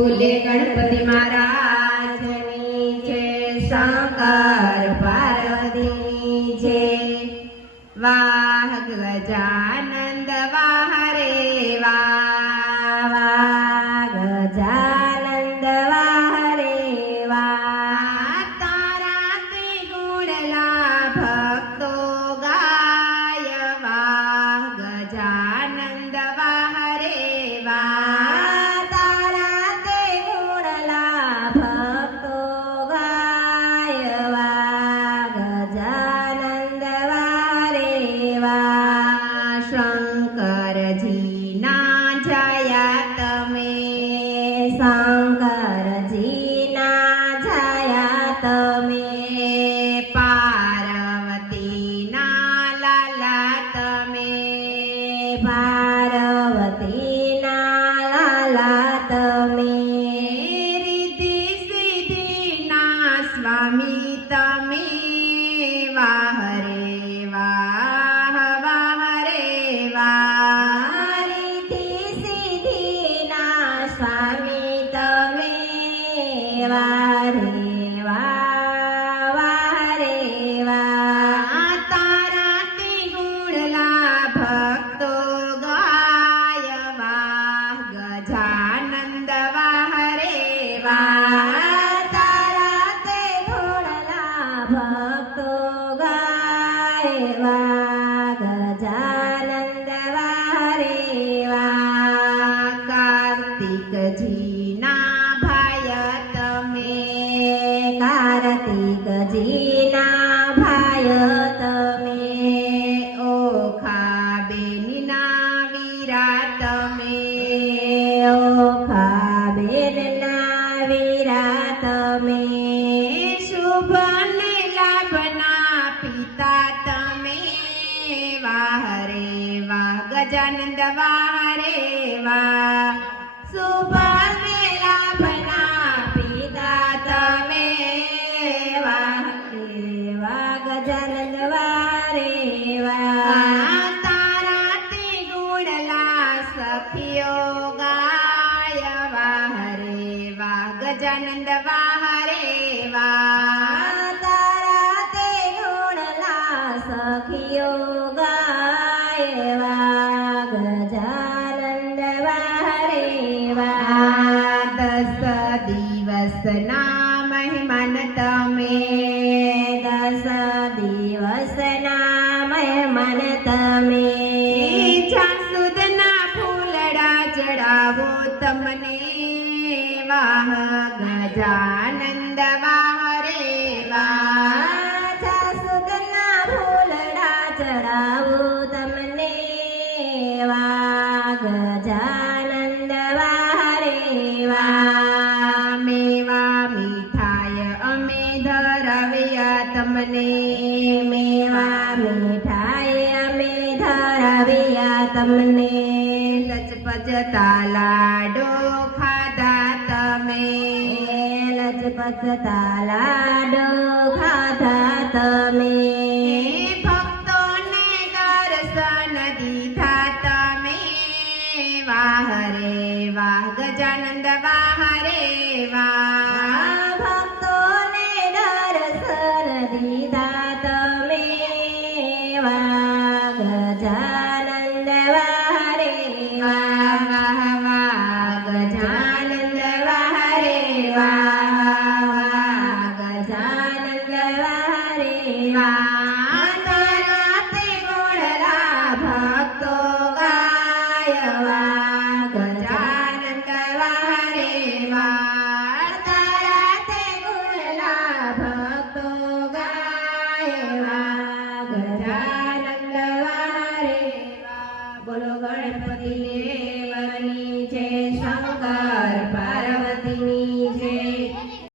બોલે ગણપતિ મહારાજની જય, શંકર પાર્વતીની જય। વાહ ગજાનંદ વાહ રે વાહ, વાહ ગજાનંદ વાહ રે વાહ। તારા તે ગુણલા ભક્તો ગાય, વાહ ગજાનંદ વાહ રે વાહ। તારા તે ગુણલા ભક્તો ગાય, વાહ ગજાનંદ વાહ રે વાહ। શંકરજીના જયા તમે, શંકરજીના જયા તમે। પાર્વતીના લાલા તમે, પાર્વતીના લાલા તમે। રિદ્ધિ સિદ્ધિના સ્વામી તમે, વાહ રે વાહ, વાહ રે વાહ। રિદ્ધિ સિદ્ધિના સ્વામી તમે, વાહ રે વાહ, વાહ રે વાહ। તારા તે ગુણલા ભક્તો ગાય, વાહ ગજાનંદ વાહ રે વાહ। તારા તે ગુણલા ભક્તો ગાય, વાહ ગજાનંદ વાહ રે વાહ। કાર્તિકજીના ભાય તમે, કાર્તિકજીના ભાય તમે। ઓખા બેનના વીરા તમે, ઓખા બેનના વીરા તમે। શુભ ને લાભના પિતા તમે, વાહ રે વાહ ગજાનંદ વાહ રે વાહ। શુભ ને લાભના પિતા તમે, વાહ રે વાહ ગજાનંદ વાહ રે વાહ। તારા તે ગુણલા સખીઓ ગાય, વાહ રે વાહ ગજાનંદ વાહ રે વાહ। તારા તે ગુણલા સખીઓ ગાય, વાહ ગજાનંદ વાહ રે વાહ। 10 દિવસના મહેમાન તમે, 10 દિવસના મહેમાન તમે। જાસૂદના ફૂલડા ચડાવો તમને, વાહ ગજાનંદ વાહ રે વાહ। જાસૂદના ફૂલડા ચડાવો તમને, વાહ ગજાનંદ વાહ રે વાહ। મેવા મીઠાઈ અમે ધરાવ્યા તમને, મેવા મીઠાઈ અમે ધરાવ્યા તમને। લચપચતા લાડો ખાધા તમે, લચપચતા લાડો ખાધા તમે। ભક્તોને દર્શન દીધા તમે, વાહ રે વાહ ગજાનંદ વાહ રે વાહ। ભક્તોને દર્શન દીધા તમે, વાહ ગજાનંદ વાહ રે વાહ, વાહ વાહ ગજાનંદ વાહ રે વાહ, ગજાનંદ વાહ રે વાહ। તારા તે ગુણલા ભક્તો ગાય, વાહ